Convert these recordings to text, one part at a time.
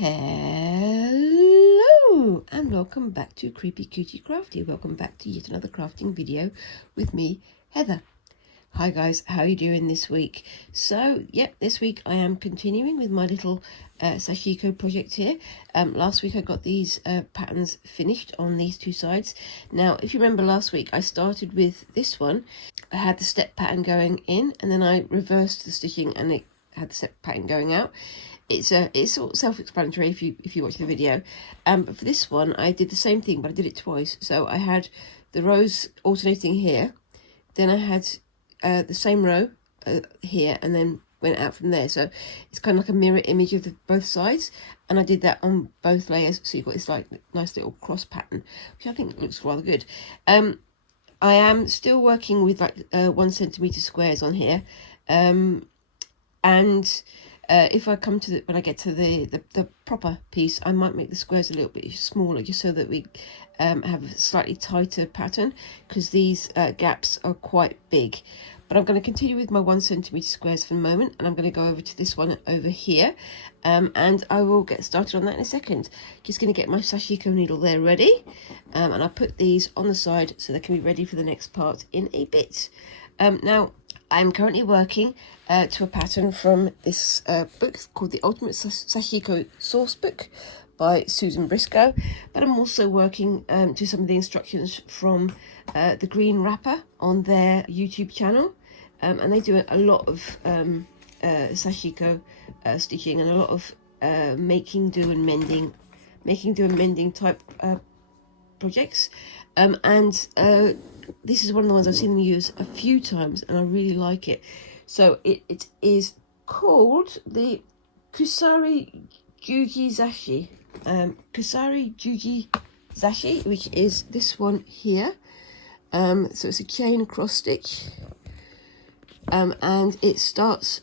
Hello and welcome back to Creepy Cutie Crafty. Welcome back to yet another crafting video with me, Heather. Hi guys, how are you doing this week? So, this week I am continuing with my little Sashiko project here. Last week I got these patterns finished on these two sides. Now, if you remember last week, I started with this one. I had the step pattern going in and then I reversed the stitching and it had the step pattern going out. It's sort of self-explanatory if you watch the video. But for this one, I did the same thing, but I did it twice. So I had the rows alternating here, then I had the same row here, and then went out from there. So it's kind of like a mirror image of both sides, and I did that on both layers. So you've got this like nice little cross pattern, which I think looks rather good. I am still working with like 1 centimeter squares on here, and if I come to when I get to the proper piece, I might make the squares a little bit smaller, just so that we have a slightly tighter pattern, because these gaps are quite big. But I'm going to continue with my 1 centimeter squares for the moment, and I'm going to go over to this one over here, and I will get started on that in a second. Just going to get my Sashiko needle there ready, and I'll put these on the side so they can be ready for the next part in a bit. Now, I'm currently working to a pattern from this book called The Ultimate Sashiko Source Book by Susan Briscoe, but I'm also working to some of the instructions from the Green Wrapper on their YouTube channel, and they do a lot of Sashiko stitching and a lot of making, do and mending type projects, and this is one of the ones I've seen them use a few times and I really like it. So it is called the Kusari Juji Zashi. Kusari Juji Zashi, which is this one here. So it's a chain cross stitch, and it starts,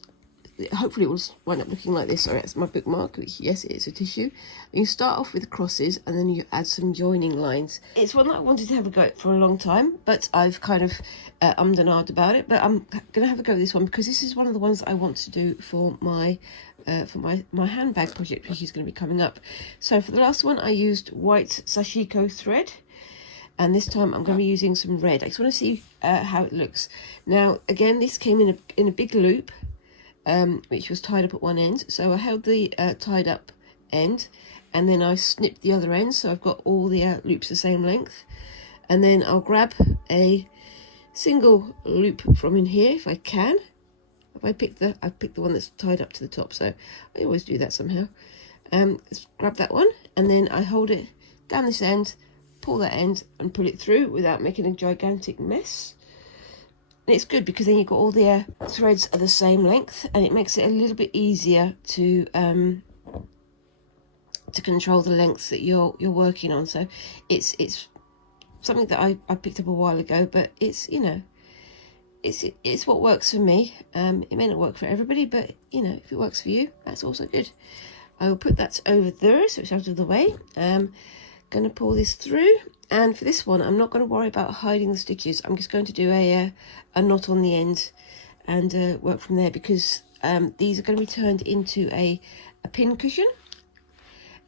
hopefully it will wind up looking like this. Sorry, that's my bookmark, which yes, it is a tissue. You start off with crosses and then you add some joining lines. It's one that I wanted to have a go at for a long time, but I've kind of ummed and ahed about it. But I'm gonna have a go at this one because this is one of the ones I want to do for my handbag project, which is going to be coming up. So for the last one I used white Sashiko thread, and this time I'm going to be using some red. I just want to see how it looks. Now again, this came in a big loop, which was tied up at one end. So I held the tied up end, and then I snipped the other end, so I've got all the loops the same length. And then I'll grab a single loop from in here if I can. I picked the one that's tied up to the top, so I always do that somehow. Let's grab that one, and then I hold it down this end, pull that end and pull it through without making a gigantic mess. And it's good because then you've got all the threads are the same length, and it makes it a little bit easier to control the lengths that you're working on. So it's something that I picked up a while ago, but it's, you know, it's what works for me. It may not work for everybody, but you know, if it works for you, that's also good. I will put that over there so it's out of the way. Going to pull this through, and for this one I'm not going to worry about hiding the stitches. I'm just going to do a knot on the end and work from there, because these are going to be turned into a pin cushion,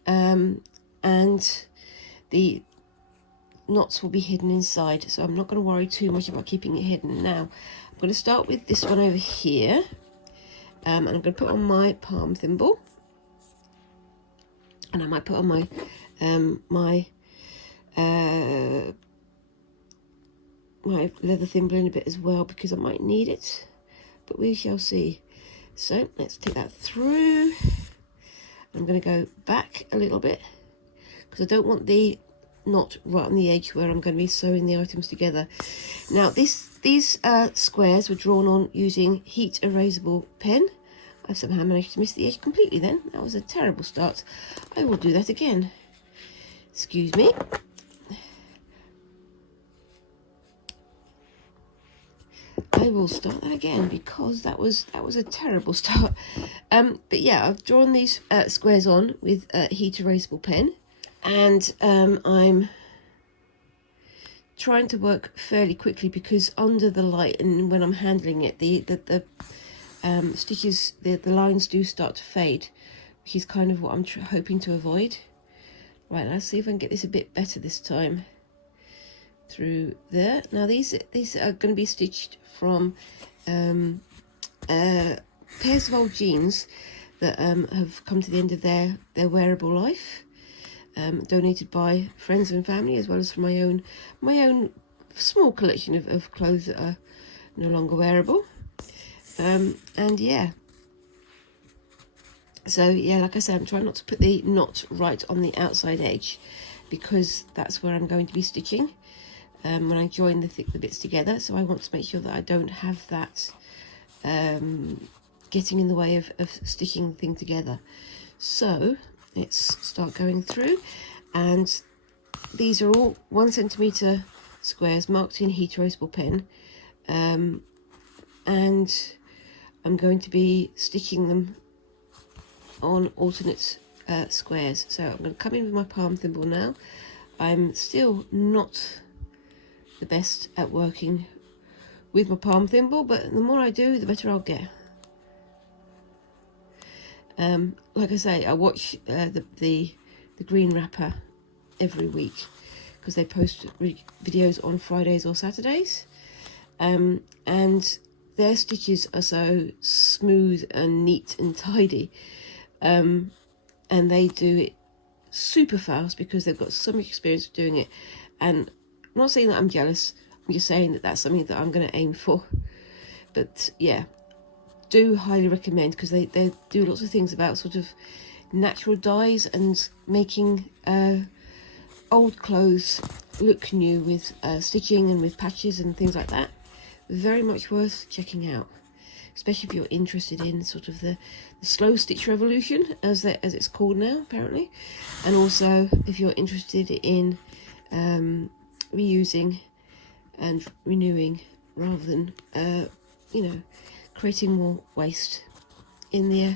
and the knots will be hidden inside, so I'm not going to worry too much about keeping it hidden. Now I'm going to start with this one over here, and I'm going to put on my palm thimble, and I might put on my my leather thimble in a bit as well, because I might need it, but we shall see. So let's take that through. I'm going to go back a little bit because I don't want the knot right on the edge where I'm going to be sewing the items together. Now these squares were drawn on using heat erasable pen. I somehow managed to miss the edge completely then. That was a terrible start. I will do that again. Excuse me. I will start that again because that was a terrible start. But yeah, I've drawn these squares on with heat erasable pen, and I'm trying to work fairly quickly because under the light and when I'm handling it, the stitches, the lines do start to fade which is kind of what I'm hoping to avoid. Right, let's see if I can get this a bit better this time. Through there. Now these are going to be stitched from pairs of old jeans that have come to the end of their wearable life, donated by friends and family, as well as from my own small collection of clothes that are no longer wearable. And yeah, so yeah, like I said, I'm trying not to put the knot right on the outside edge, because that's where I'm going to be stitching when I join the bits together. So I want to make sure that I don't have that getting in the way of stitching the thing together. So let's start going through, and these are all 1 centimetre squares marked in heat erasable pen, and I'm going to be stitching them on alternate squares. So I'm going to come in with my palm thimble now. I'm still not the best at working with my palm thimble, but the more I do, the better I'll get. Like I say, I watch the Green Wrapper every week, because they post videos on Fridays or Saturdays, and their stitches are so smooth and neat and tidy, and they do it super fast because they've got so much experience of doing it. And I'm not saying that I'm jealous, I'm just saying that that's something that I'm going to aim for. But yeah, do highly recommend, because they do lots of things about sort of natural dyes and making old clothes look new with stitching and with patches and things like that. Very much worth checking out, especially if you're interested in sort of the slow stitch revolution, as it's called now apparently, and also if you're interested in reusing and renewing rather than creating more waste in the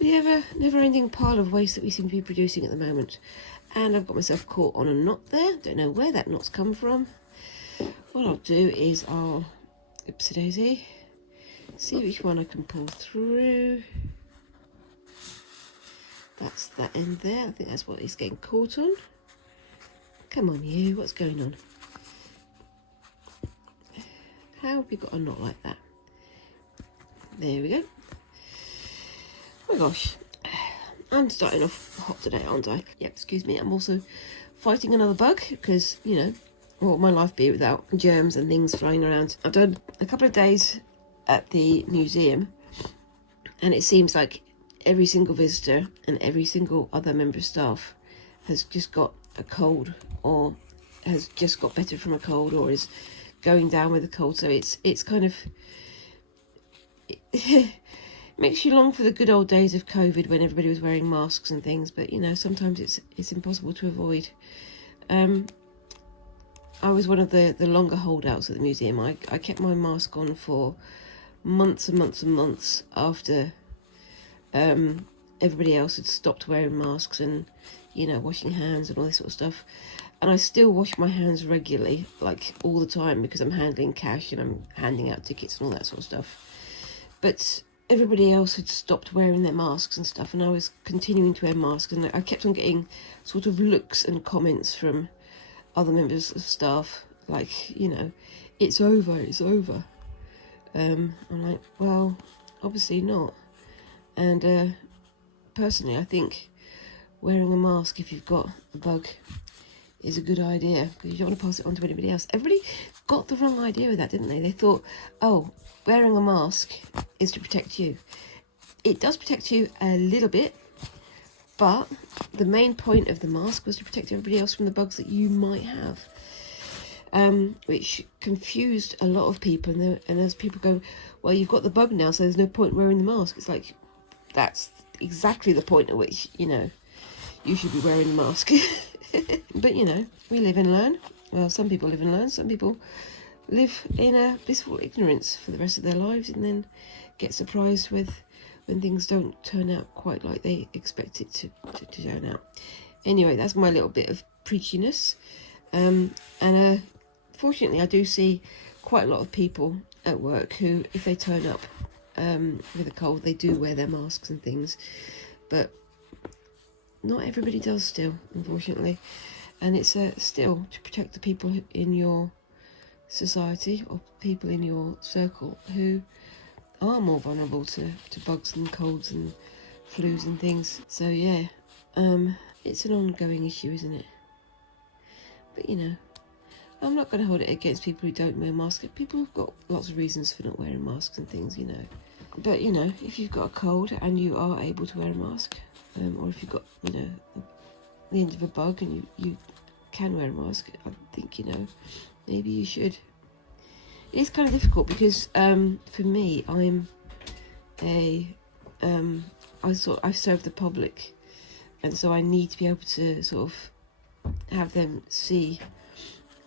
never-ending pile of waste that we seem to be producing at the moment. And I've got myself caught on a knot there. Don't know where that knot's come from. What I'll do is I'll, oopsie daisy, see which one I can pull through. That's that end there. I think that's what he's getting caught on. Come on, you, what's going on? How have you got a knot like that? There we go. Oh my gosh, I'm starting off hot today, aren't I? Yep, excuse me. I'm also fighting another bug, because, you know, what would my life be without germs and things flying around? I've done a couple of days at the museum, and it seems like every single visitor and every single other member of staff has just got a cold, or has just got better from a cold, or is going down with a cold. So it's kind of it makes you long for the good old days of COVID when everybody was wearing masks and things, but you know, sometimes it's impossible to avoid. I was one of the longer holdouts at the museum. I kept my mask on for months and months and months after everybody else had stopped wearing masks and, you know, washing hands and all this sort of stuff. And I still wash my hands regularly, like all the time, because I'm handling cash and I'm handing out tickets and all that sort of stuff. But everybody else had stopped wearing their masks and stuff, and I was continuing to wear masks, and I kept on getting sort of looks and comments from other members of staff, like, you know, it's over, it's over. I'm like, well, obviously not. And personally, I think wearing a mask if you've got a bug is a good idea, because you don't want to pass it on to anybody else. Everybody got the wrong idea with that, didn't they? They thought, oh, wearing a mask is to protect you. It does protect you a little bit, but the main point of the mask was to protect everybody else from the bugs that you might have, which confused a lot of people. And as people go, well, you've got the bug now, so there's no point wearing the mask. It's like, that's exactly the point at which, you know, you should be wearing the mask. But, you know, we live and learn. Well, some people live and learn. Some people live in a blissful ignorance for the rest of their lives, and then get surprised with when things don't turn out quite like they expect it to turn out. Anyway, that's my little bit of preachiness. And fortunately, I do see quite a lot of people at work who, if they turn up with a cold, they do wear their masks and things. But not everybody does still, unfortunately. And it's still to protect the people in your society or people in your circle who are more vulnerable to bugs and colds and flus and things. So yeah, it's an ongoing issue, isn't it? But you know, I'm not going to hold it against people who don't wear masks. People have got lots of reasons for not wearing masks and things, you know. But you know, if you've got a cold and you are able to wear a mask, or if you've got, you know, the end of a bug and you can wear a mask, I think, you know, maybe you should. It is kind of difficult because for me, I serve the public, and so I need to be able to sort of have them see,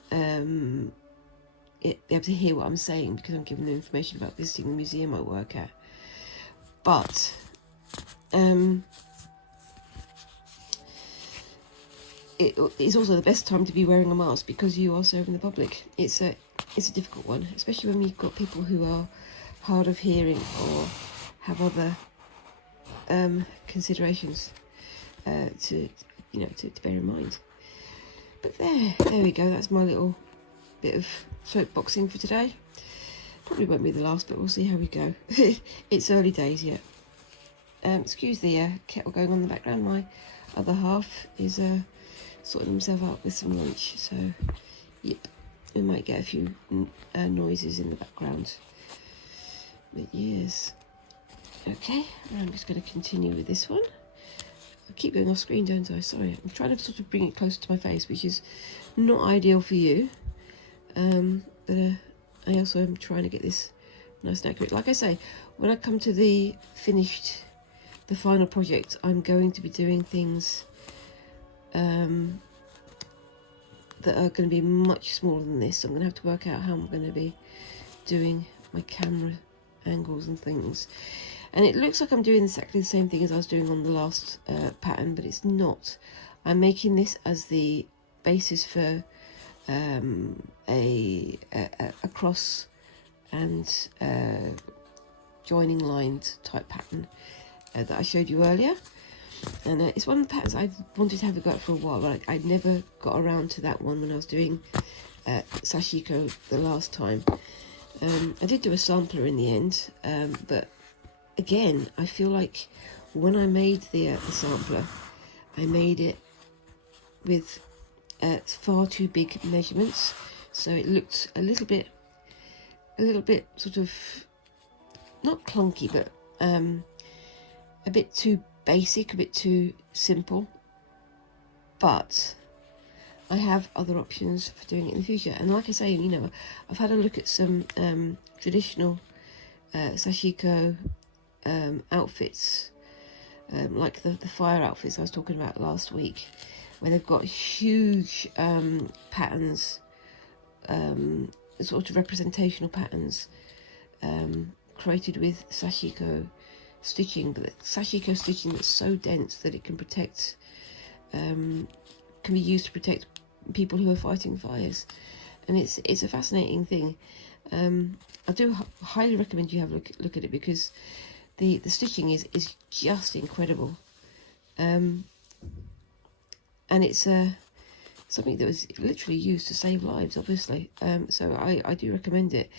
be able to hear what I'm saying, because I'm giving them information about visiting the museum I work at. But it is also the best time to be wearing a mask because you are serving the public. It's a difficult one, especially when you've got people who are hard of hearing or have other considerations to bear in mind. But there we go. That's my little bit of soapboxing for today. Probably won't be the last, but we'll see how we go. It's early days yet. Excuse the kettle going on in the background. My other half is sorting himself out with some lunch, so yep, we might get a few noises in the background. But yes, okay, I'm just going to continue with this one. I keep going off screen, don't I? Sorry, I'm trying to sort of bring it closer to my face, which is not ideal for you. But I also am trying to get this nice and accurate. Like I say, when I come to the final project, I'm going to be doing things that are going to be much smaller than this. So I'm going to have to work out how I'm going to be doing my camera angles and things. And it looks like I'm doing exactly the same thing as I was doing on the last pattern, but it's not. I'm making this as the basis for a cross and joining lines type pattern that I showed you earlier. And it's one of the patterns I've wanted to have a go at for a while, but I never got around to that one when I was doing Sashiko the last time. I did do a sampler in the end, but again, I feel like when I made the sampler, I made it with far too big measurements, so it looked a little bit sort of not clunky, but a bit too basic, a bit too simple. But I have other options for doing it in the future, and like I say, you know, I've had a look at some traditional Sashiko outfits, like the fire outfits I was talking about last week, where they've got huge patterns, sort of representational patterns created with Sashiko stitching, but Sashiko stitching that's so dense that it can protect, can be used to protect people who are fighting fires, and it's a fascinating thing. I do highly recommend you have a look at it, because the stitching is just incredible, and it's something that was literally used to save lives, obviously. So I do recommend it.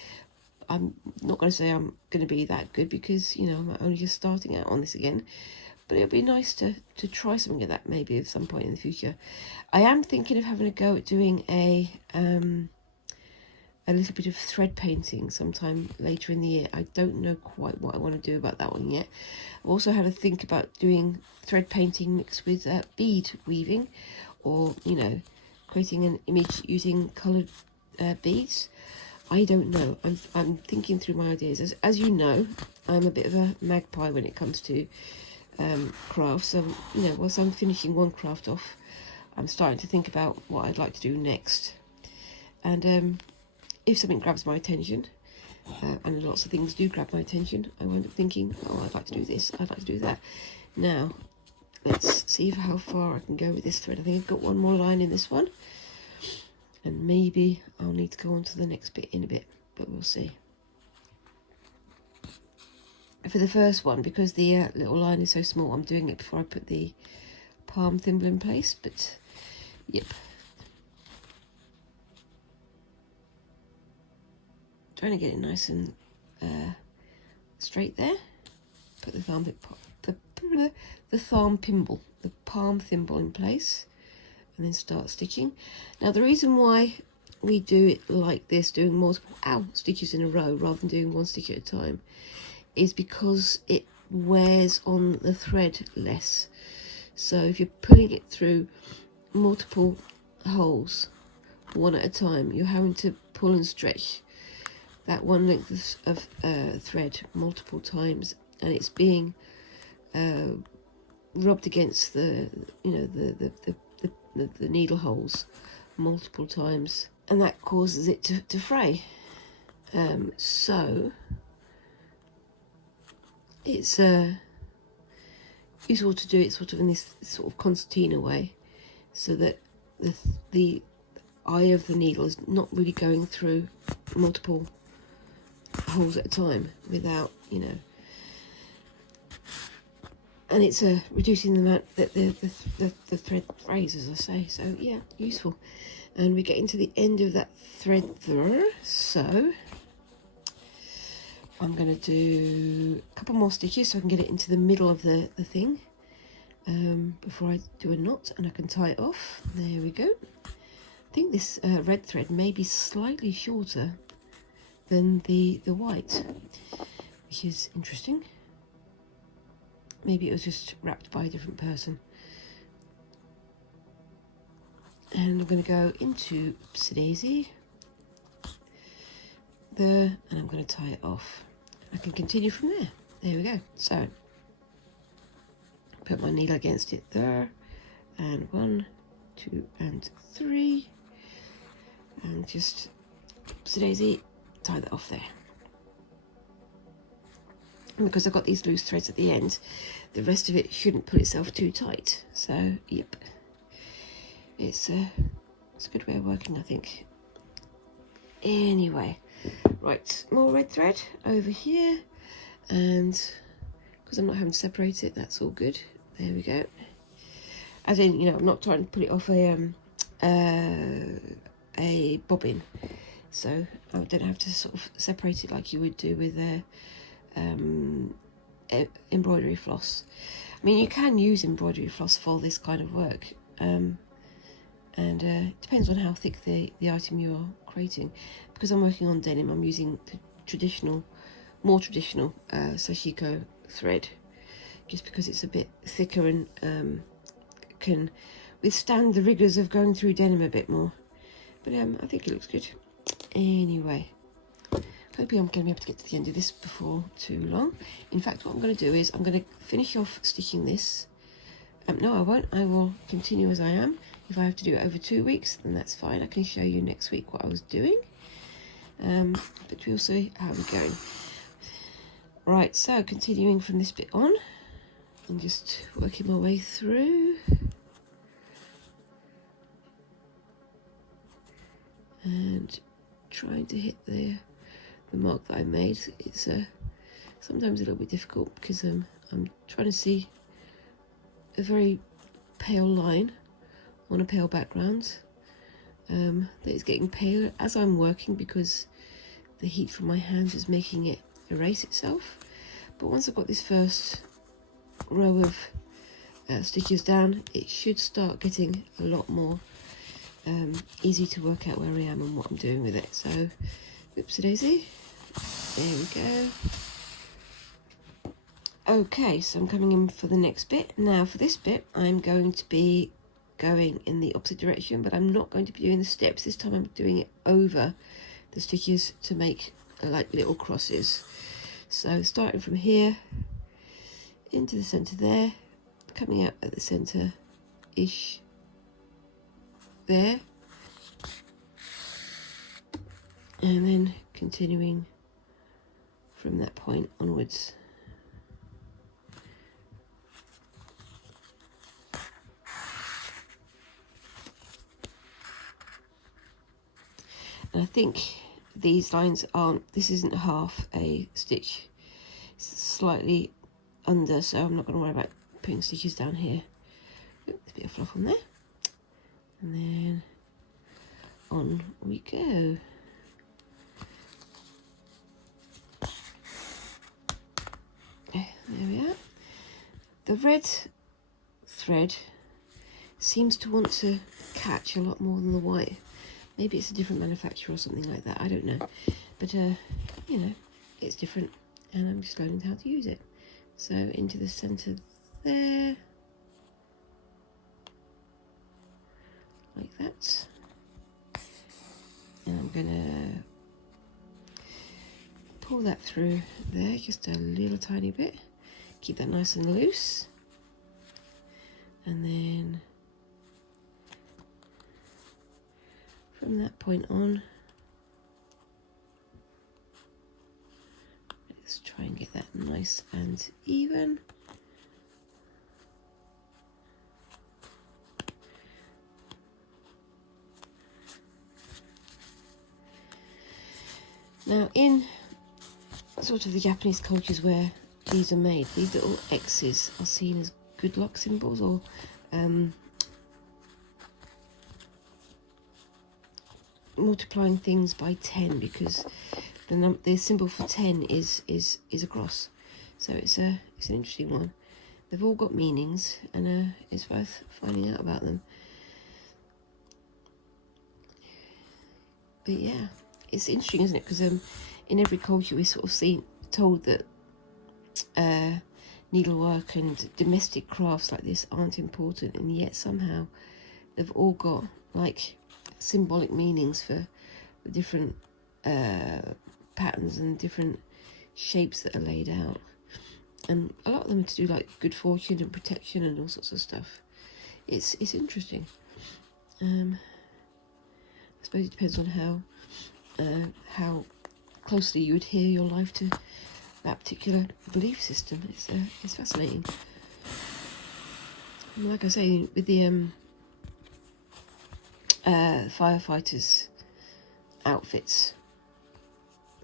I'm not going to say I'm going to be that good, because, you know, I'm only just starting out on this again, but it'll be nice to try something like that maybe at some point in the future. I am thinking of having a go at doing a little bit of thread painting sometime later in the year. I don't know quite what I want to do about that one yet. I've also had a think about doing thread painting mixed with bead weaving, or, you know, creating an image using coloured beads. I don't know. I'm thinking through my ideas. As you know, I'm a bit of a magpie when it comes to crafts. So, you know, whilst I'm finishing one craft off, I'm starting to think about what I'd like to do next. And if something grabs my attention, and lots of things do grab my attention, I wind up thinking, oh, I'd like to do this, I'd like to do that. Now, let's see how far I can go with this thread. I think I've got one more line in this one, and maybe I'll need to go on to the next bit in a bit, but we'll see. For the first one, because the little line is so small, I'm doing it before I put the palm thimble in place, but yep. Trying to get it nice and straight there. Put the palm thimble in place, and then start stitching. Now the reason why we do it like this, doing multiple stitches in a row rather than doing one stitch at a time, is because it wears on the thread less. So if you're pulling it through multiple holes one at a time, you're having to pull and stretch that one length of thread multiple times, and it's being rubbed against the needle holes multiple times, and that causes it to fray. So it's useful to do it sort of in this sort of concertina way, so that the eye of the needle is not really going through multiple holes at a time without, and it's reducing the amount that the thread frays, as I say. So yeah, useful. And we're getting to the end of that thread there, so I'm going to do a couple more stitches so I can get it into the middle of the thing before I do a knot, and I can tie it off. There we go. I think this red thread may be slightly shorter than the white, which is interesting. Maybe it was just wrapped by a different person. And I'm going to go into Oopsie Daisy there, and I'm going to tie it off. I can continue from there. There we go. So put my needle against it there, and 1, 2, and 3, and just Oopsie Daisy, tie that off there. And because I've got these loose threads at the end, the rest of it shouldn't pull itself too tight. So yep, it's a good way of working, I think. Anyway, right, more red thread over here, and because I'm not having to separate it, that's all good. There we go. As in, I'm not trying to put it off a bobbin, so I don't have to sort of separate it like you would do with embroidery floss. I mean, you can use embroidery floss for this kind of work, and it depends on how thick the item you are creating. Because I'm working on denim, I'm using the more traditional Sashiko thread, just because it's a bit thicker and can withstand the rigours of going through denim a bit more. But I think it looks good. Anyway, hopefully I'm going to be able to get to the end of this before too long. In fact, what I'm going to do is I'm going to finish off stitching this. No, I won't. I will continue as I am. If I have to do it over 2 weeks, then that's fine. I can show you next week what I was doing. But we'll see how we're going. Right, so continuing from this bit on, and just working my way through. And trying to hit the mark that I made. It's sometimes a little bit difficult because I'm trying to see a very pale line on a pale background that is getting paler as I'm working, because the heat from my hands is making it erase itself. But once I've got this first row of stitches down, it should start getting a lot more easy to work out where I am and what I'm doing with it. So oopsie daisy, there we go. Okay, so I'm coming in for the next bit. Now for this bit I'm going to be going in the opposite direction, but I'm not going to be doing the steps this time. I'm doing it over the stitches to make like little crosses. So starting from here into the center there, coming out at the center ish there, and then continuing from that point onwards. And I think these lines this isn't half a stitch, it's slightly under, so I'm not going to worry about putting stitches down here There's a bit of fluff on there, and then on we go. There we are. The red thread seems to want to catch a lot more than the white. Maybe it's a different manufacturer or something like that, I don't know. But, you know, it's different, and I'm just learning how to use it. So into the centre there, like that. And I'm going to pull that through there, just a little tiny bit. Keep that nice and loose. And then from that point on, let's try and get that nice and even. Now, in sort of the Japanese cultures where these are made, these little X's are seen as good luck symbols, or multiplying things by 10, because the symbol for 10 is a cross. So it's an interesting one. They've all got meanings, and it's worth finding out about them. But yeah, it's interesting, isn't it? Because in every culture we're sort of told that needlework and domestic crafts like this aren't important, and yet somehow they've all got like symbolic meanings for the different patterns and different shapes that are laid out, and a lot of them are to do like good fortune and protection and all sorts of stuff. It's interesting. I suppose it depends on how closely you adhere your life to that particular belief system. It's fascinating. And like I say, with the firefighters' outfits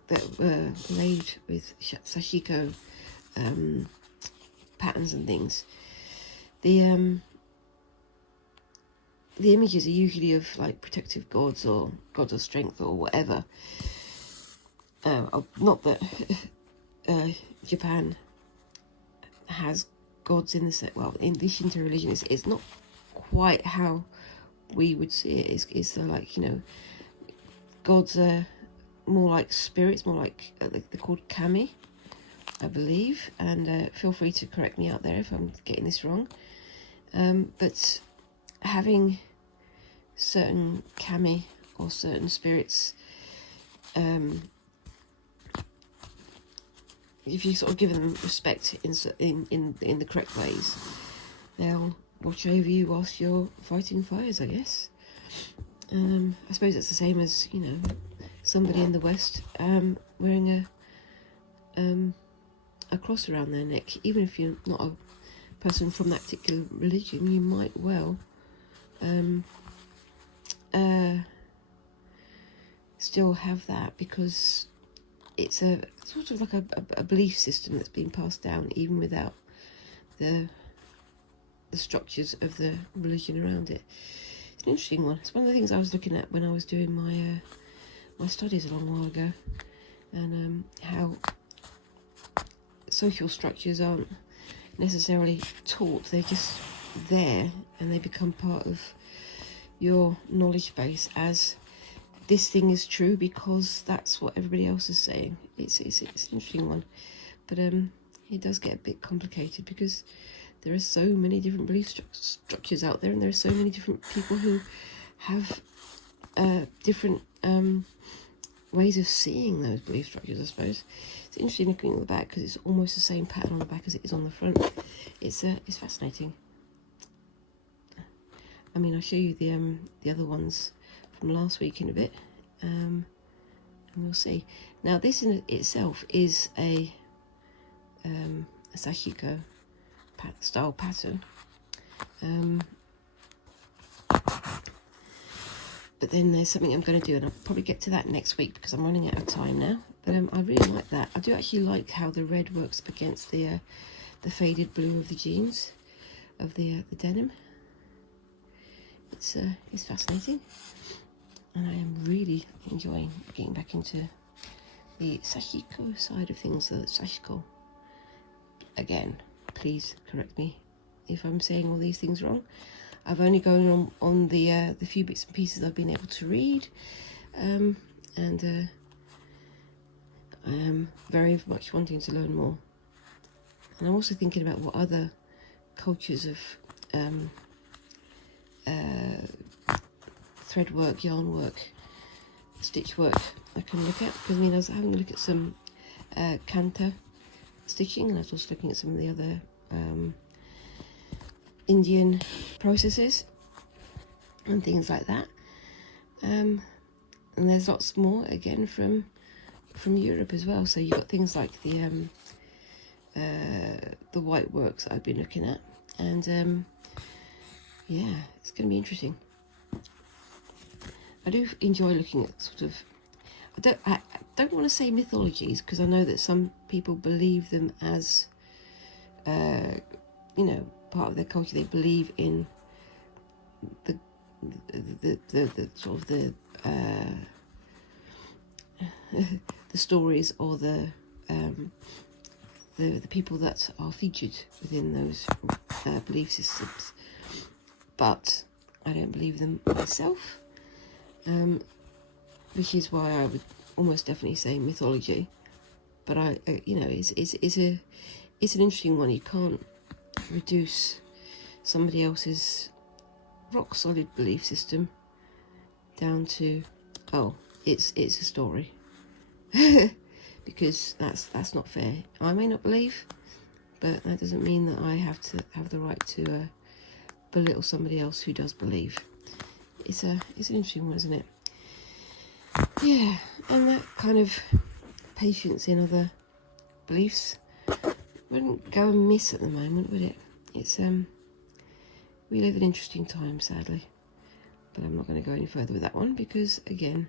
that were made with Sashiko patterns and things, the images are usually of like protective gods or gods of strength or whatever. Not that Japan has gods in the set. Well, in the Shinto religion, it's not quite how we would see it. It's like, you know, gods are more like spirits, more like they're called kami, I believe. And feel free to correct me out there if I'm getting this wrong. But having certain kami or certain spirits, if you sort of give them respect in the correct ways, they'll watch over you whilst you're fighting fires, I guess. I suppose it's the same as, you know, somebody in the West wearing a cross around their neck. Even if you're not a person from that particular religion, you might well still have that, because it's a sort of like a belief system that's been passed down even without the structures of the religion around it. It's an interesting one. It's one of the things I was looking at when I was doing my studies a long while ago, and how social structures aren't necessarily taught, they're just there, and they become part of your knowledge base as this thing is true because that's what everybody else is saying. It's an interesting one, but it does get a bit complicated because there are so many different belief structures out there, and there are so many different people who have different ways of seeing those belief structures, I suppose. It's interesting looking at the back because it's almost the same pattern on the back as it is on the front. It's fascinating. I mean, I'll show you the other ones from last week in a bit, and we'll see. Now, this in itself is a Sashiko style pattern, but then there's something I'm going to do, and I'll probably get to that next week because I'm running out of time now. But I really like that. I do actually like how the red works up against the faded blue of the jeans, of the denim. it's fascinating, and I am really enjoying getting back into the Sashiko side of things. Sashiko, again, please correct me if I'm saying all these things wrong. I've only gone on the few bits and pieces I've been able to read, and I am very much wanting to learn more. And I'm also thinking about what other cultures of thread work, yarn work, stitch work I can look at. Because I mean, I was having a look at some kanta stitching, and I was also looking at some of the other Indian processes and things like that. And there's lots more again from Europe as well. So you've got things like the Whiteworks that I've been looking at, and yeah, it's going to be interesting. I do enjoy looking at sort of, I don't want to say mythologies, because I know that some people believe them as you know, part of their culture. They believe in the sort of the stories, or the people that are featured within those belief systems, but I don't believe them myself, which is why I would almost definitely say mythology. But I you know, it's an interesting one. You can't reduce somebody else's rock solid belief system down to, oh, it's a story. Because that's not fair. I may not believe, but that doesn't mean that I have to have the right to belittle somebody else who does believe. It's an interesting one, isn't it? Yeah, and that kind of patience in other beliefs wouldn't go amiss at the moment, would it? It's we live in interesting times, sadly, but I'm not going to go any further with that one, because again,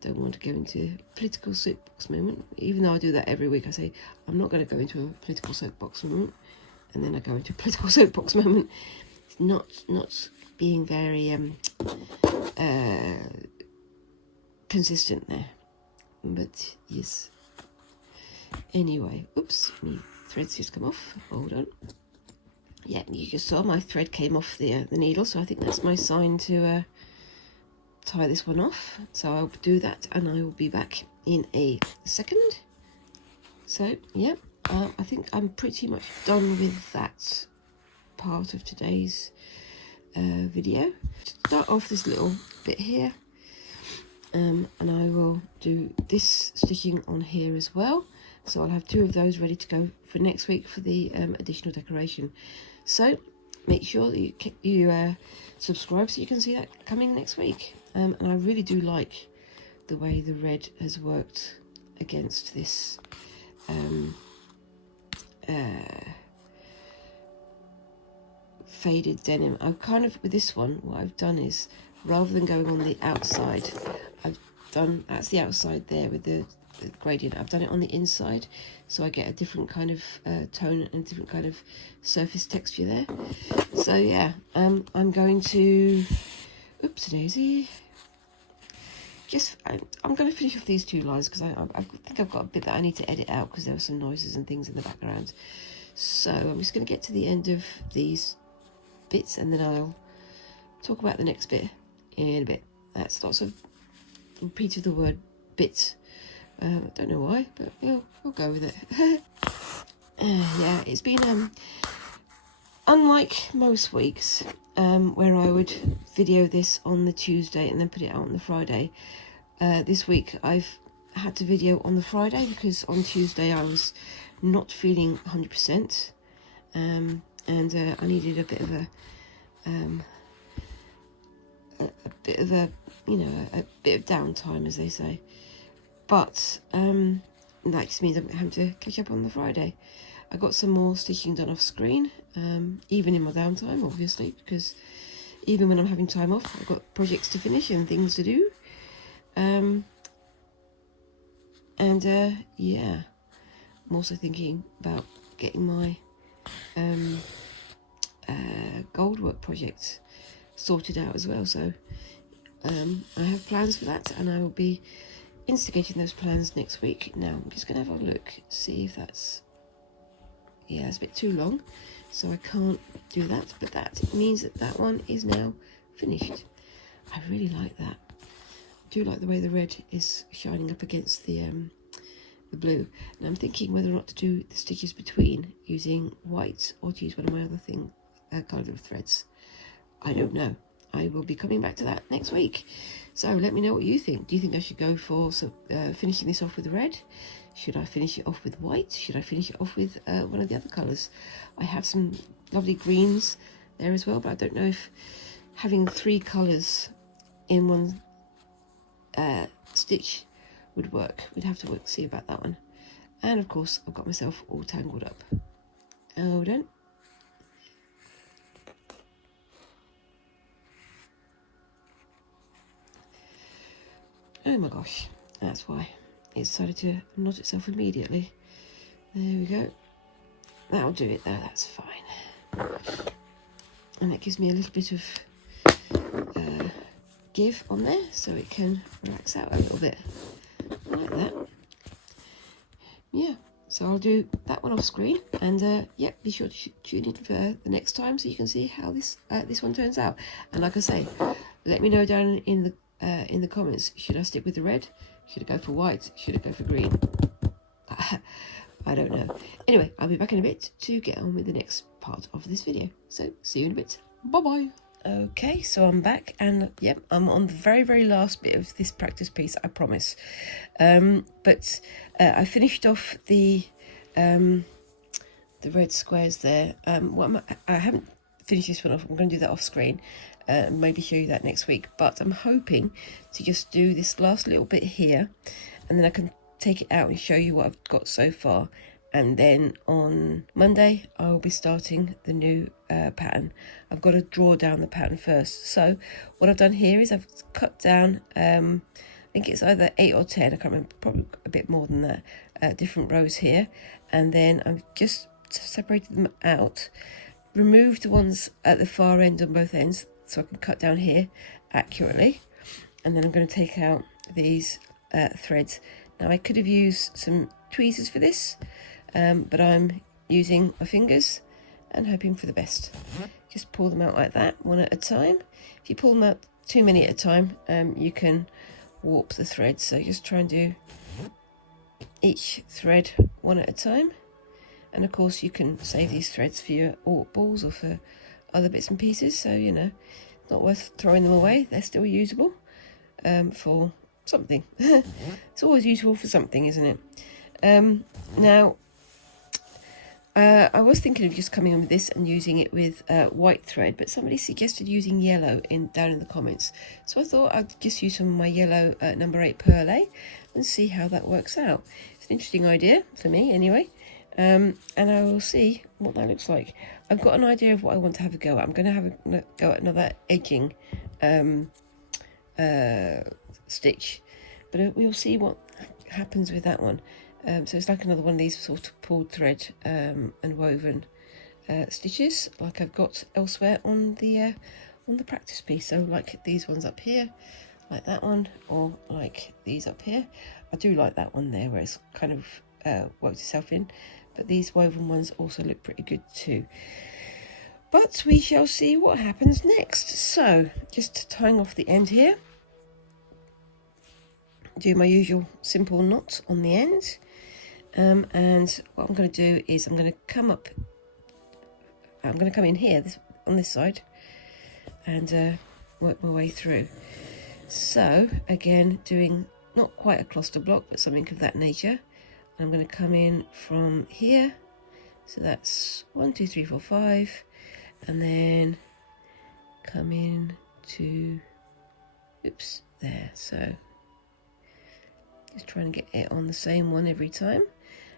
don't want to go into political soapbox moment. Even though I do that every week, I say I'm not going to go into a political soapbox moment, and then I go into a political soapbox moment. It's not being very consistent there, but yes. Anyway, oops, my thread's just come off. Hold on. Yeah, you just saw my thread came off the needle, so I think that's my sign to tie this one off. So I'll do that, and I will be back in a second. So yeah, I think I'm pretty much done with that part of today's video. Start off this little bit here, and I will do this stitching on here as well. So I'll have two of those ready to go for next week for the additional decoration. So make sure that you subscribe so you can see that coming next week. And I really do like the way the red has worked against this faded denim. I've kind of, with this one, what I've done is, rather than going on the outside, I've done, that's the outside there with the gradient, I've done it on the inside, so I get a different kind of tone and different kind of surface texture there. So yeah, I'm going to, oops daisy, I'm going to finish off these two lines, because I think I've got a bit that I need to edit out because there were some noises and things in the background. So I'm just going to get to the end of these bits, and then I'll talk about the next bit in a bit. That's lots of repeat of the word bit. I don't know why, but we'll go with it. Yeah, it's been unlike most weeks where I would video this on the Tuesday and then put it out on the Friday. This week I've had to video on the Friday because on Tuesday I was not feeling 100%, and I needed a bit of a bit of downtime, as they say. But that just means I'm having to catch up on the Friday. I got some more stitching done off screen, even in my downtime, obviously, because even when I'm having time off, I've got projects to finish and things to do. Yeah, I'm also thinking about getting my gold work project sorted out as well. So I have plans for that, and I will be instigating those plans next week. Now I'm just going to have a look, see if that's, yeah, it's a bit too long, so I can't do that, but that means that that one is now finished. I really like that. I do like the way the red is shining up against the blue. Now I'm thinking whether or not to do the stitches between using white or to use one of my other colour of threads. I don't know. I will be coming back to that next week. So let me know what you think. Do you think I should go for finishing this off with red? Should I finish it off with white? Should I finish it off with one of the other colours? I have some lovely greens there as well, but I don't know if having 3 colours in one stitch would work. We'd have to see about that one. And of course I've got myself all tangled up. Hold on. Oh my gosh, that's why it decided to knot itself immediately. There we go. That'll do it though, that's fine. And that gives me a little bit of give on there, so it can relax out a little bit. Like that. Yeah, so I'll do that one off screen, and yeah, be sure to tune in for the next time so you can see how this one turns out. And like I say, let me know down in the comments, should I stick with the red? Should I go for white? Should I go for green? I don't know. Anyway, I'll be back in a bit to get on with the next part of this video. So see you in a bit. Bye bye. Okay, so I'm back, and yep, I'm on the very last bit of this practice piece, I promise. But I finished off the red squares there. I haven't finished this one off. I'm going to do that off screen. Maybe show you that next week, but I'm hoping to just do this last little bit here, and then I can take it out and show you what I've got so far. And then on Monday I'll be starting the new pattern. I've got to draw down the pattern first. So what I've done here is I've cut down I think it's either 8 or 10, I can't remember, probably a bit more than that, different rows here, and then I've just separated them out, removed the ones at the far end on both ends so I can cut down here accurately, and then I'm going to take out these threads. Now I could have used some tweezers for this, but I'm using my fingers and hoping for the best. Just pull them out like that, one at a time. If you pull them out too many at a time, you can warp the thread, so just try and do each thread one at a time. And of course you can save these threads for your warp balls or for other bits and pieces, so you know, it's not worth throwing them away. They're still usable for something. It's always useful for something, isn't it? Now I was thinking of just coming in with this and using it with white thread, but somebody suggested using yellow down in the comments, so I thought I'd just use some of my yellow number 8 Perle and see how that works out. It's an interesting idea for me anyway, and I will see what that looks like. I've got an idea of what I want to have a go at. I'm going to have a go at another edging stitch, but we'll see what happens with that one. So it's like another one of these sort of pulled thread and woven stitches like I've got elsewhere on the practice piece. So like these ones up here, like that one, or like these up here. I do like that one there where it's kind of worked itself in, but these woven ones also look pretty good too. But we shall see what happens next. So just tying off the end here, do my usual simple knot on the end, and what I'm going to do is I'm going to come in here on this side and work my way through. So again, doing not quite a cluster block but something of that nature. I'm going to come in from here, so that's 1 2 3 4 5, and then come in to there. So just trying to get it on the same one every time.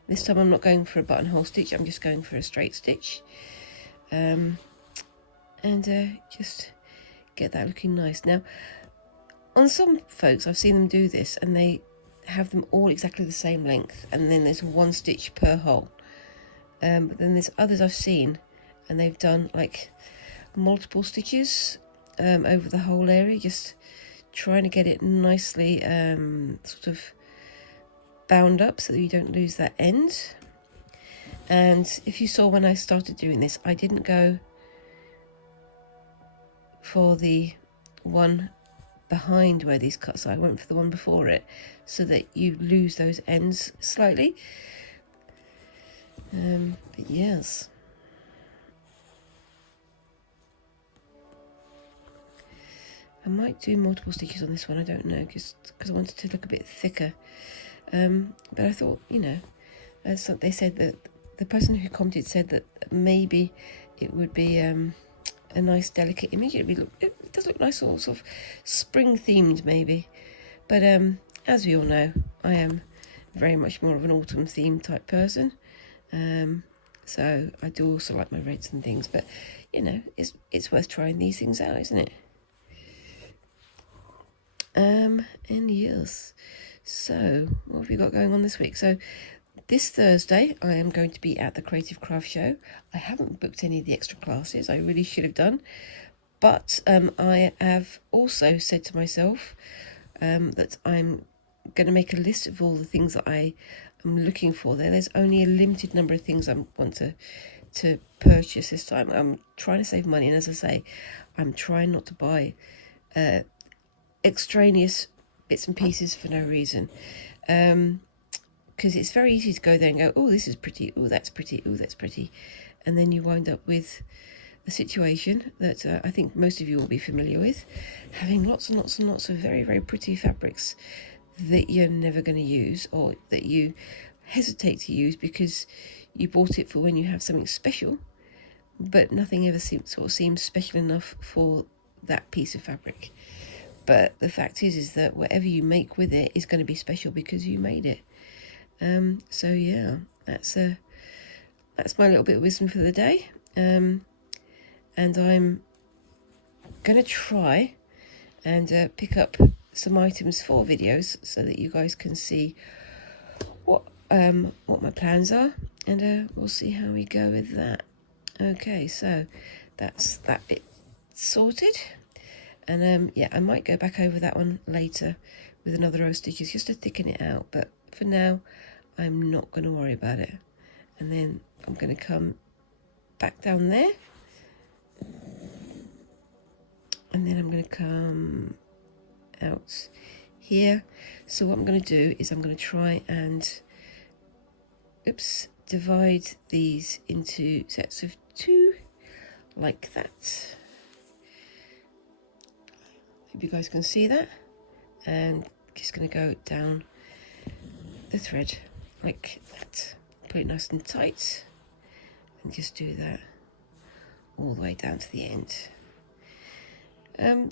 This time I'm not going for a buttonhole stitch, I'm just going for a straight stitch, and just get that looking nice. Now on some folks I've seen them do this and they have them all exactly the same length, and then there's 1 stitch per hole, but then there's others I've seen and they've done like multiple stitches over the whole area, just trying to get it nicely sort of bound up so that you don't lose that end. And if you saw when I started doing this, I didn't go for the one behind where these cuts are. I went for the one before it so that you lose those ends slightly. But yes, I might do multiple stitches on this one, I don't know, because I wanted to look a bit thicker. But I thought, you know, as they said, that the person who commented said that maybe it would be a nice delicate image. It does look nice, sort of spring themed maybe. But as we all know, I am very much more of an autumn themed type person. So I do also like my reds and things, but you know, it's worth trying these things out, isn't it? And yes, so what have we got going on this week? So this Thursday I am going to be at the Creative Craft Show. I haven't booked any of the extra classes, I really should have done, but I have also said to myself that I'm going to make a list of all the things that I am looking for there. There's only a limited number of things I want to purchase this time. I'm trying to save money, and as I say, I'm trying not to buy extraneous bits and pieces for no reason, because it's very easy to go there and go, oh, this is pretty, oh, that's pretty, oh, that's pretty, and then you wind up with a situation that I think most of you will be familiar with, having lots and lots and lots of very, very pretty fabrics that you're never going to use, or that you hesitate to use because you bought it for when you have something special, but nothing ever seems special enough for that piece of fabric. But the fact is that whatever you make with it is going to be special because you made it. So yeah, that's my little bit of wisdom for the day. And I'm going to try and pick up some items for videos so that you guys can see what my plans are, and we'll see how we go with that. Okay, so that's that bit sorted. And yeah, I might go back over that one later with another row of stitches just to thicken it out, but for now I'm not going to worry about it. And then I'm going to come back down there, and then I'm going to come out here. So what I'm going to do is I'm going to try and divide these into sets of 2 like that. Hope you guys can see that, and just going to go down the thread like that, put it nice and tight, and just do that all the way down to the end.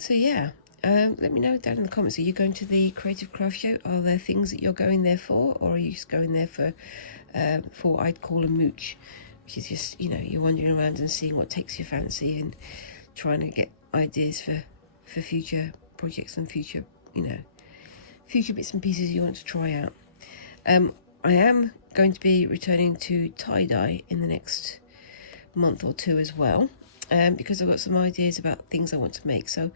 So yeah, let me know down in the comments, are you going to the Creative Craft Show? Are there things that you're going there for, or are you just going there for what I'd call a mooch, which is just, you know, you're wandering around and seeing what takes your fancy and trying to get ideas for future projects and future bits and pieces you want to try out. I am going to be returning to tie-dye in the next month or 2 as well, because I've got some ideas about things I want to make. So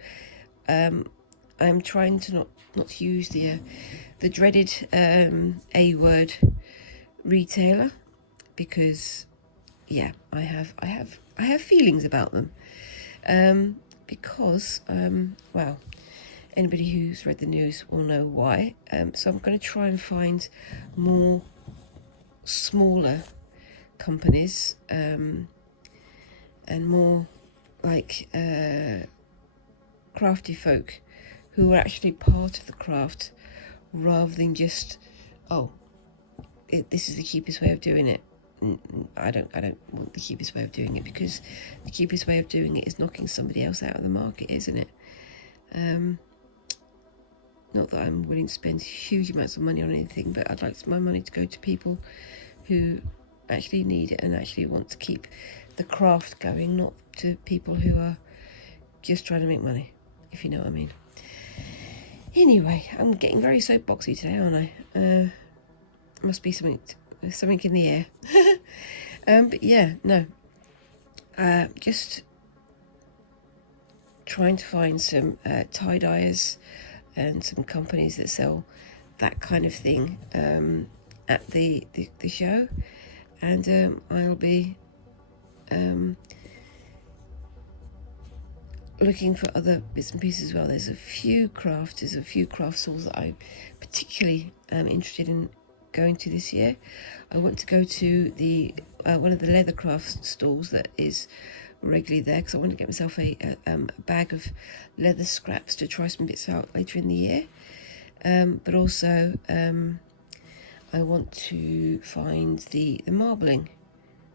I'm trying to not use the dreaded A word retailer, because yeah, I have feelings about them. Because, well, anybody who's read the news will know why. So I'm going to try and find more smaller companies, and more like crafty folk who are actually part of the craft, rather than just, this is the cheapest way of doing it. I don't want the cheapest way of doing it, because the cheapest way of doing it is knocking somebody else out of the market, isn't it? Not that I'm willing to spend huge amounts of money on anything, but I'd like my money to go to people who actually need it and actually want to keep the craft going, not to people who are just trying to make money, if you know what I mean. Anyway, I'm getting very soapboxy today, aren't I? Must be something in the air. But yeah, no, just trying to find some tie-dyers and some companies that sell that kind of thing at the show, and I'll be looking for other bits and pieces as well. There's a few craft stalls that I'm particularly interested in going to this year. I want to go to the one of the leather craft stalls that is regularly there, because I want to get myself a bag of leather scraps to try some bits out later in the year. But also I want to find the marbling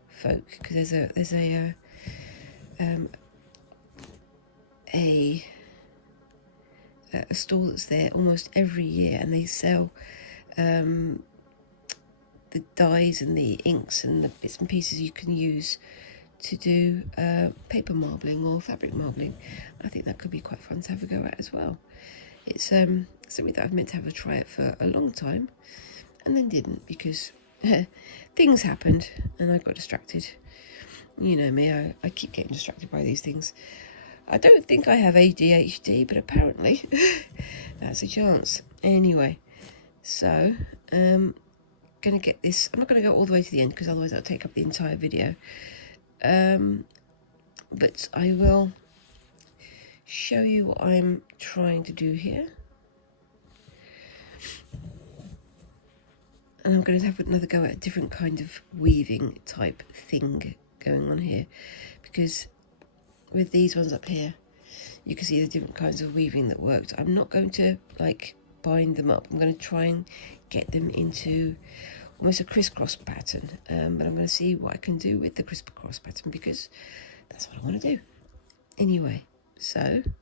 folk, because there's a stall that's there almost every year, and they sell the dyes and the inks and the bits and pieces you can use to do paper marbling or fabric marbling. I think that could be quite fun to have a go at as well. It's something that I've meant to have a try at for a long time, and then didn't, because things happened and I got distracted. You know me, I keep getting distracted by these things. I don't think I have ADHD, but apparently that's a chance. Anyway, so gonna get this. I'm not gonna go all the way to the end, because otherwise I'll take up the entire video. But I will show you what I'm trying to do here. And I'm going to have another go at a different kind of weaving type thing going on here, because with these ones up here you can see the different kinds of weaving that worked. I'm not going to like bind them up. I'm going to try and get them into almost a crisscross pattern, but I'm going to see what I can do with the crisscross pattern, because that's what I want to do. Anyway, so I'm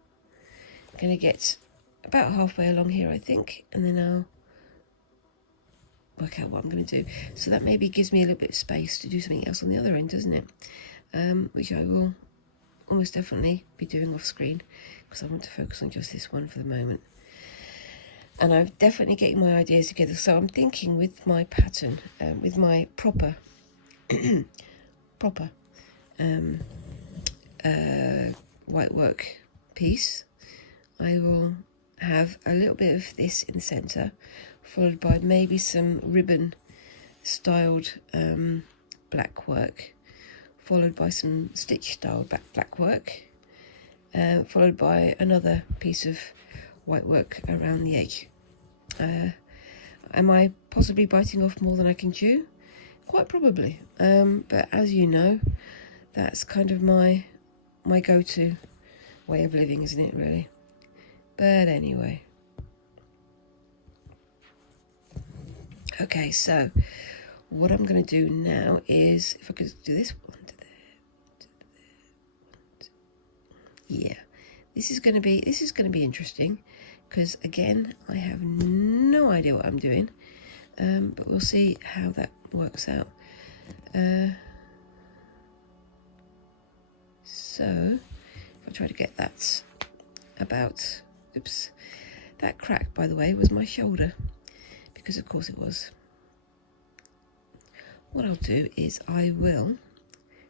going to get about halfway along here, I think, and then I'll work out what I'm going to do. So that maybe gives me a little bit of space to do something else on the other end, doesn't it? Which I will almost definitely be doing off screen, because I want to focus on just this one for the moment. And I'm definitely getting my ideas together. So I'm thinking with my pattern, with my proper whitework piece, I will have a little bit of this in the centre, followed by maybe some ribbon styled black work, followed by some stitch styled black work, followed by another piece of whitework around the edge. Am I possibly biting off more than I can chew? Quite probably, but as you know, that's kind of my go-to way of living, isn't it, really? But anyway, okay, so what I'm going to do now is, if I could do this one to there, yeah, this is going to be interesting, because again I have no idea what I'm doing, but we'll see how that works out. So if I try to get that about, oops, that crack, by the way, was my shoulder, because of course it was. What I'll do is I will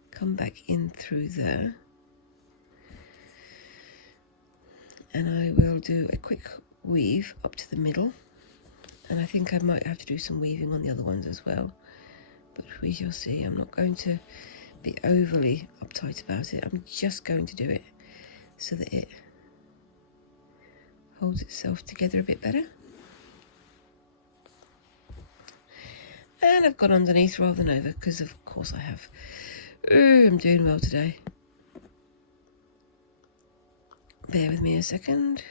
come back in through there, and I will do a quick weave up to the middle, and I think I might have to do some weaving on the other ones as well, but we shall see. I'm not going to be overly uptight about it. I'm just going to do it so that it holds itself together a bit better. And I've gone underneath rather than over, because of course I have. Ooh, I'm doing well today. Bear with me a second.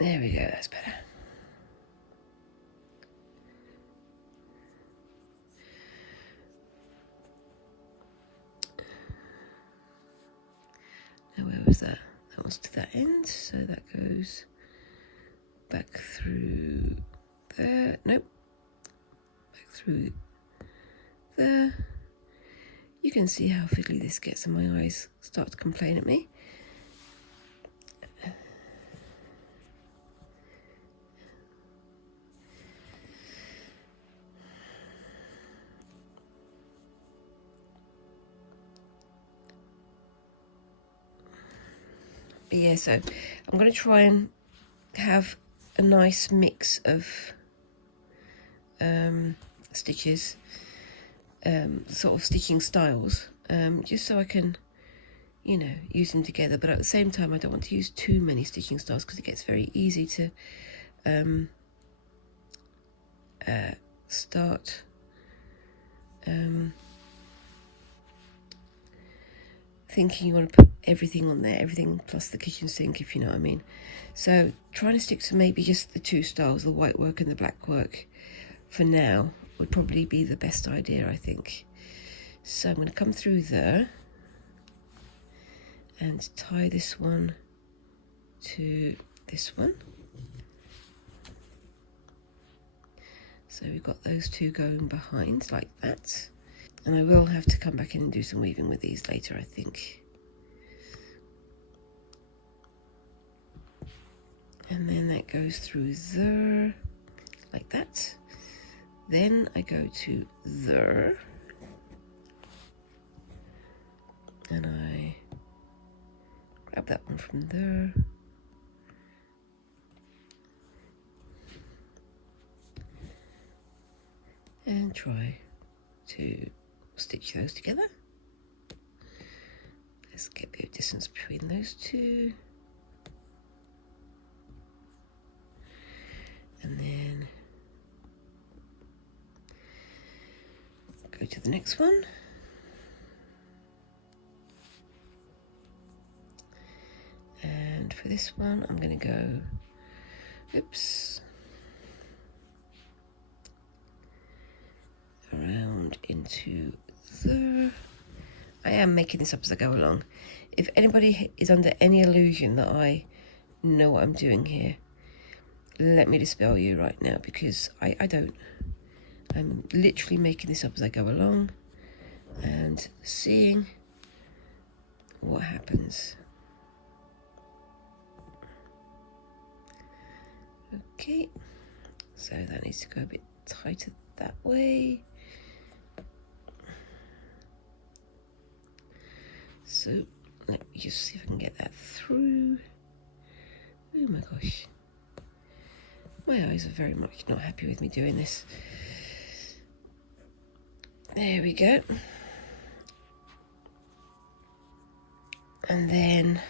There we go, that's better. Now where was that? That was to that end, so that goes back through there. Nope. Back through there. You can see how fiddly this gets, and my eyes start to complain at me. But yeah, so I'm going to try and have a nice mix of stitches, sort of stitching styles, just so I can, you know, use them together. But at the same time, I don't want to use too many stitching styles because it gets very easy to start thinking you want to put everything on there, everything plus the kitchen sink, if you know what I mean. So trying to stick to maybe just the two styles, the white work and the black work, for now would probably be the best idea, I think. So I'm going to come through there and tie this one to this one. So we've got those two going behind like that. And I will have to come back in and do some weaving with these later, I think. And then that goes through there, like that. Then I go to there. And I grab that one from there. And try to stitch those together. Let's get a bit of distance between those two. And then go to the next one. And for this one, I'm going to go, oops, around into there. I am making this up as I go along. If anybody is under any illusion that I know what I'm doing here, let me dispel you right now, because I don't. I'm literally making this up as I go along and seeing what happens. Okay, so that needs to go a bit tighter that way. So let me just see if I can get that through. Oh my gosh. My eyes are very much not happy with me doing this. There we go. And then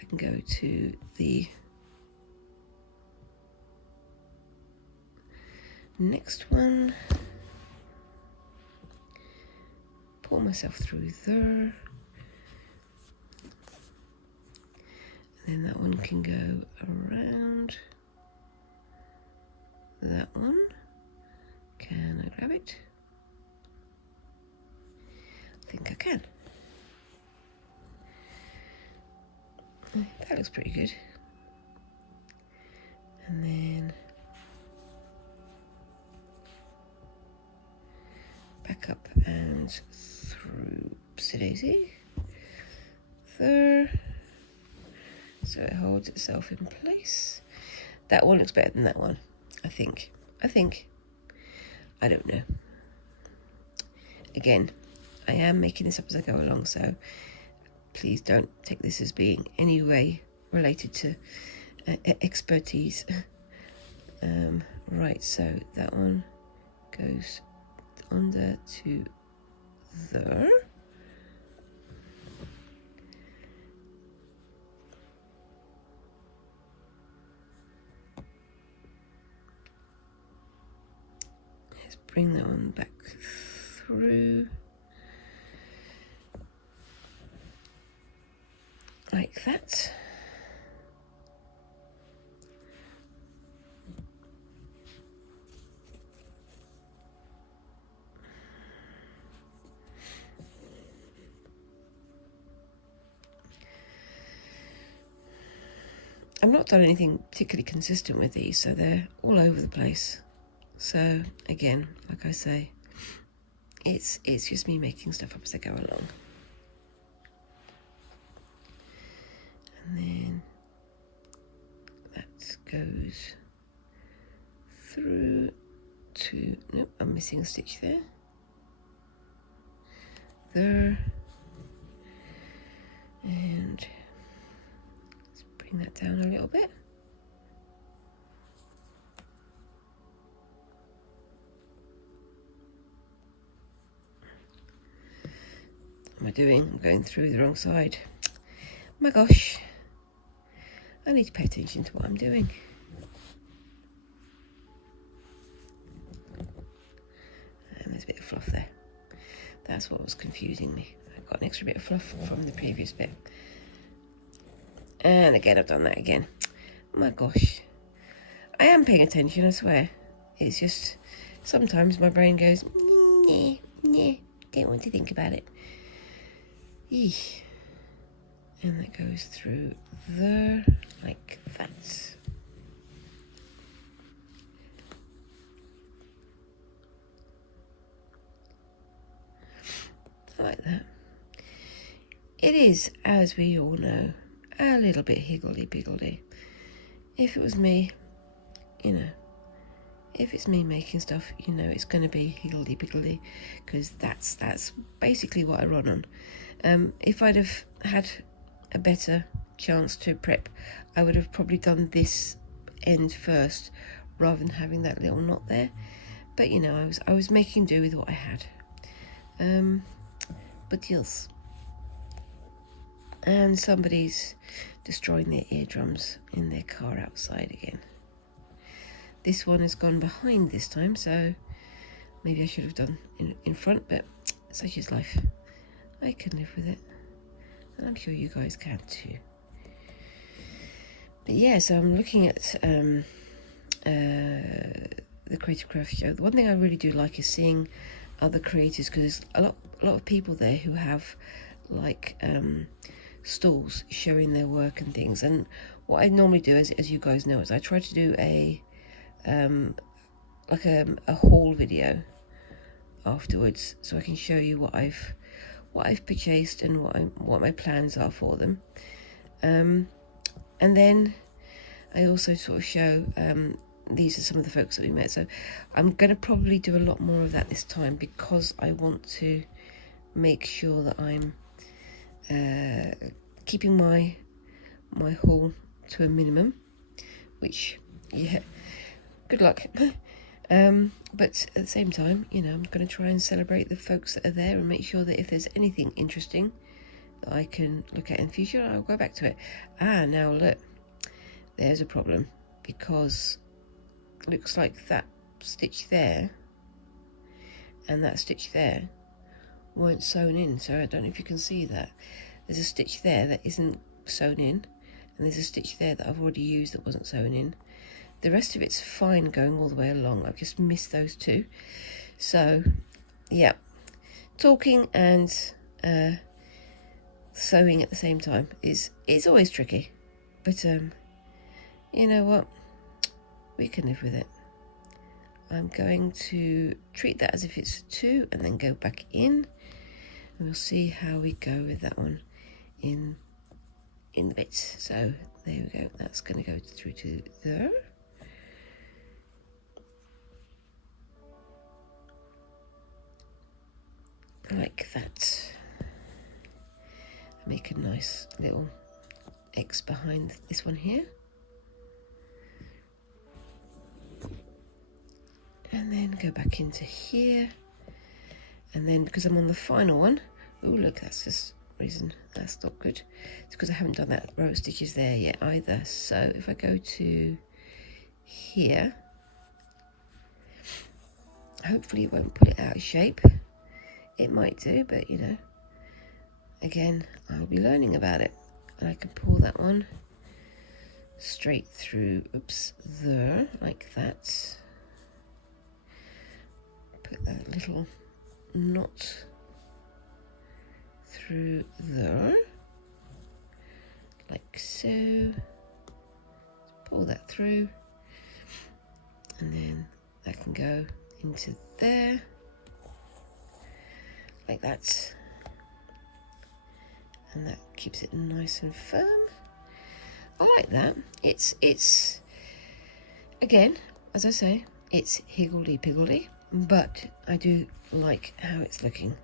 I can go to the next one. Pull myself through there. And then that one can go around. That one. Can I grab it? I think I can. That looks pretty good. And then back up and through, oopsie daisy, there, so it holds itself in place. That one looks better than that one, I think. I don't know. Again, I am making this up as I go along, so please don't take this as being any way related to expertise. Right, so that one goes under to there. Let's bring that one back through like that. I've not done anything particularly consistent with these, so they're all over the place. So again, like I say, it's just me making stuff up as I go along. And then that goes through to, nope, I'm missing a stitch there. There. And bring that down a little bit. What am I doing? I'm going through the wrong side. Oh my gosh. I need to pay attention to what I'm doing. And there's a bit of fluff there. That's what was confusing me. I got an extra bit of fluff from the previous bit. And again, I've done that again. Oh my gosh. I am paying attention, I swear. It's just, sometimes my brain goes, nah, don't want to think about it. Eesh. And that goes through there, like that. Like that. It is, as we all know, a little bit higgledy-piggledy. If it was me, you know, if it's me making stuff, you know it's going to be higgledy-piggledy, because that's basically what I run on. If I'd have had a better chance to prep, I would have probably done this end first rather than having that little knot there. But you know, I was making do with what I had. But yes. And somebody's destroying their eardrums in their car outside again. This one has gone behind this time, so maybe I should have done in front, but such is life. I can live with it. And I'm sure you guys can too. But yeah, so I'm looking at the Creative Craft show. The one thing I really do like is seeing other creators, because there's a lot of people there who have like stalls showing their work and things. And what I normally do, as you guys know, is I try to do a haul video afterwards, so I can show you what I've purchased and what my plans are for them. And then I also sort of show these are some of the folks that we met. So I'm going to probably do a lot more of that this time, because I want to make sure that I'm keeping my haul to a minimum, which, yeah, good luck. But at the same time, you know, I'm going to try and celebrate the folks that are there and make sure that if there's anything interesting that I can look at in the future, I'll go back to it. Now look, there's a problem, because it looks like that stitch there and that stitch there weren't sewn in. So I don't know if you can see that. There's a stitch there that isn't sewn in, and there's a stitch there that I've already used that wasn't sewn in. The rest of it's fine going all the way along. I've just missed those two. So, yeah, talking and sewing at the same time is always tricky. But you know what? We can live with it. I'm going to treat that as if it's 2 and then go back in. And we'll see how we go with that one in the bits. So there we go. That's going to go through to there. Like that. Make a nice little X behind this one here. And then go back into here. And then, because I'm on the final one, oh look, that's just reason that's not good. It's because I haven't done that row of stitches there yet either. So if I go to here, hopefully it won't pull it out of shape. It might do, but you know, again, I'll be learning about it. And I can pull that one straight through, oops, there, like that. Put that little knot through there, like so. Pull that through, and then that can go into there, like that. And that keeps it nice and firm. I like that. It's again, as I say, it's higgledy-piggledy, but I do like how it's looking.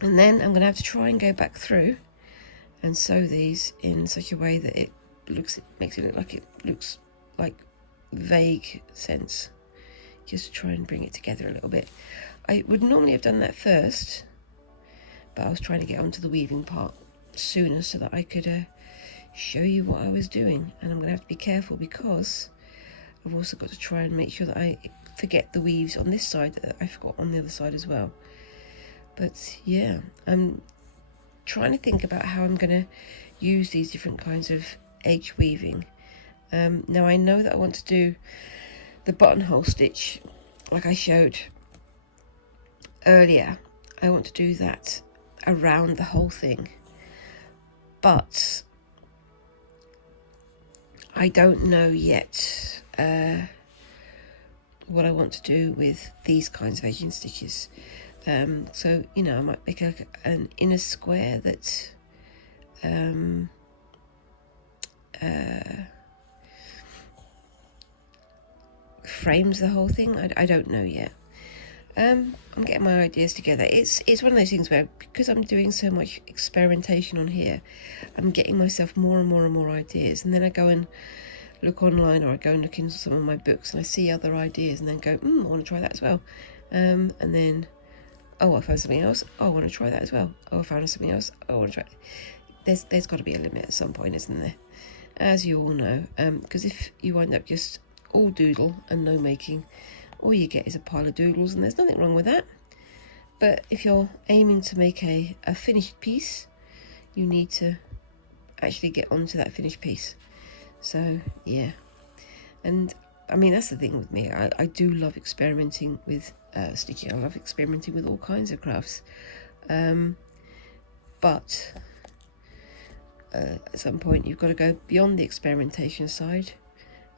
And then I'm going to have to try and go back through and sew these in such a way that makes it look like vague sense, just to try and bring it together a little bit. I would normally have done that first, but I was trying to get onto the weaving part sooner so that I could show you what I was doing. And I'm going to have to be careful, because I've also got to try and make sure that I forget the weaves on this side that I forgot on the other side as well. But yeah, I'm trying to think about how I'm going to use these different kinds of edge weaving. Now I know that I want to do the buttonhole stitch like I showed earlier. I want to do that around the whole thing, but I don't know yet what I want to do with these kinds of edging stitches. So, you know, I might make an inner square that frames the whole thing. I don't know yet. I'm getting my ideas together. It's one of those things where, because I'm doing so much experimentation on here, I'm getting myself more and more ideas, and then I go and look online, or I go and look into some of my books and I see other ideas and then go, I want to try that as well. And then, oh, I found something else. Oh, I want to try that as well. Oh, I found something else. Oh, I want to try it. There's got to be a limit at some point, isn't there? As you all know, because if you wind up just all doodle and no making, all you get is a pile of doodles, and there's nothing wrong with that. But if you're aiming to make a finished piece, you need to actually get onto that finished piece. So yeah, and I mean, that's the thing with me. I do love experimenting with stitching. I love experimenting with all kinds of crafts, but at some point you've got to go beyond the experimentation side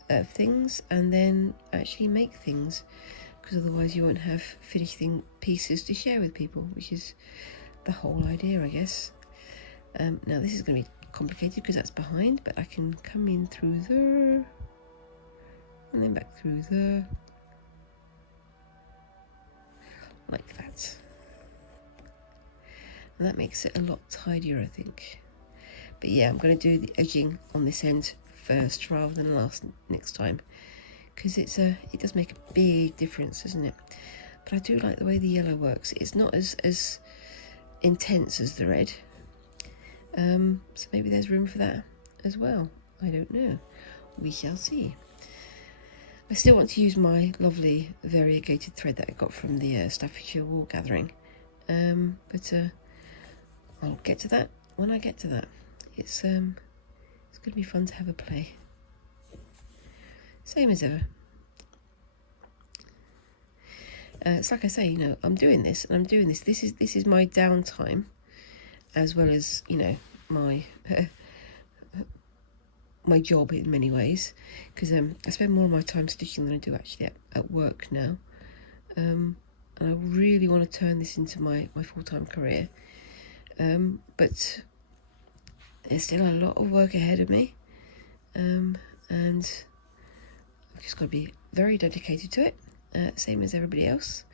of things and then actually make things, because otherwise you won't have finished pieces to share with people, which is the whole idea, I guess. Now this is going to be complicated because that's behind, but I can come in through there and then back through there like that, and that makes it a lot tidier, I think. But yeah, I'm going to do the edging on this end first rather than next time, because it does make a big difference, doesn't it? But I do like the way the yellow works. It's not as intense as the red, so maybe there's room for that as well. I don't know, we shall see. I still want to use my lovely variegated thread that I got from the Staffordshire wool gathering, but I'll get to that when I get to that. It's going to be fun to have a play, same as ever. It's like I say, you know, I'm doing this and I'm doing this. This is my downtime, as well as, you know, my my job in many ways, because I spend more of my time stitching than I do actually at work now, and I really want to turn this into my full-time career, but there's still a lot of work ahead of me, and I've just got to be very dedicated to it, same as everybody else,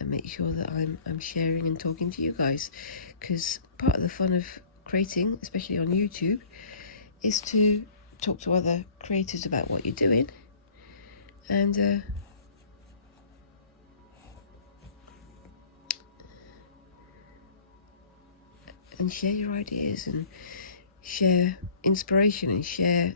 and make sure that I'm sharing and talking to you guys, because part of the fun of creating, especially on YouTube, is to talk to other creators about what you're doing, and share your ideas and share inspiration and share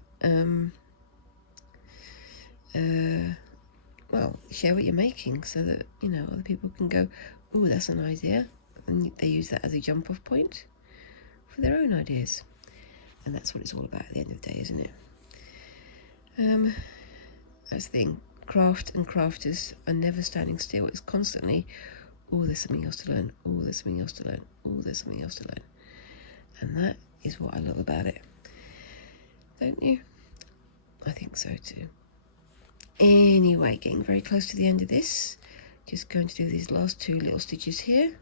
share what you're making, so that, you know, other people can go, oh, that's an idea, and they use that as a jump off point for their own ideas. And that's what it's all about at the end of the day, isn't it? That's the thing. Craft and crafters are never standing still. It's constantly, oh, there's something else to learn. Oh, there's something else to learn. Oh, there's something else to learn. And that is what I love about it. Don't you? I think so too. Anyway, getting very close to the end of this. Just going to do these last two little stitches here,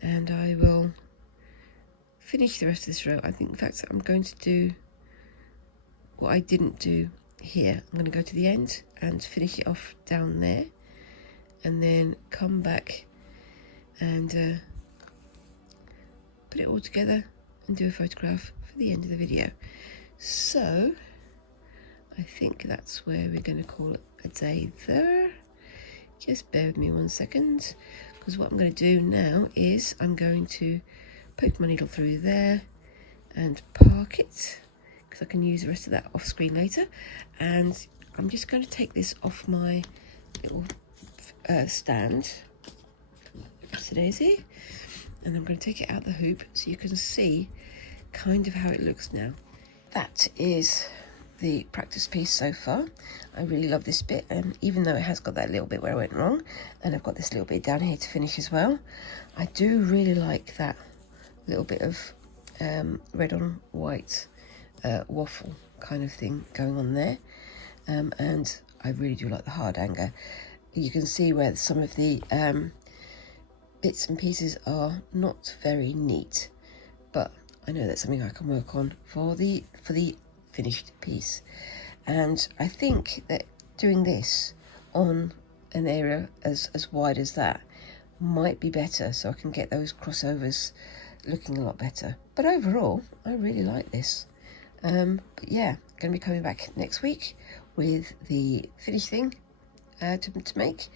and I will finish the rest of this row. I think, in fact, I'm going to do what I didn't do here. I'm going to go to the end and finish it off down there, and then come back and put it all together and do a photograph for the end of the video. So I think that's where we're going to call it a day there. Just bear with me 1 second, because what I'm going to do now is I'm going to poke my needle through there and park it, because I can use the rest of that off screen later. And I'm just going to take this off my little stand, daisy, and I'm going to take it out the hoop so you can see kind of how it looks now. That is the practice piece so far. I really love this bit, and even though it has got that little bit where I went wrong, and I've got this little bit down here to finish as well, I do really like that little bit of red on white waffle kind of thing going on there, and I really do like the hard hanger. You can see where some of the bits and pieces are not very neat, but I know that's something I can work on for the finished piece. And I think that doing this on an area as wide as that might be better, so I can get those crossovers looking a lot better. But overall, I really like this. But yeah, going to be coming back next week with the finished thing to make.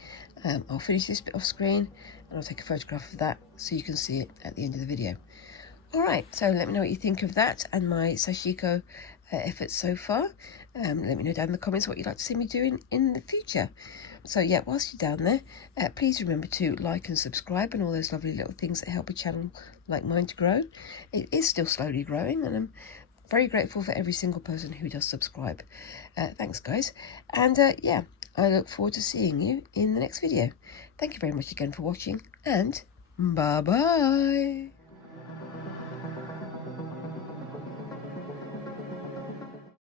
I'll finish this bit off screen and I'll take a photograph of that so you can see it at the end of the video. Alright, so let me know what you think of that and my Sashiko efforts so far. Let me know down in the comments what you'd like to see me doing in the future. So yeah, whilst you're down there, please remember to like and subscribe and all those lovely little things that help a channel like mine to grow. It is still slowly growing, and I'm very grateful for every single person who does subscribe. Thanks guys, and yeah, I look forward to seeing you in the next video. Thank you very much again for watching, and bye bye.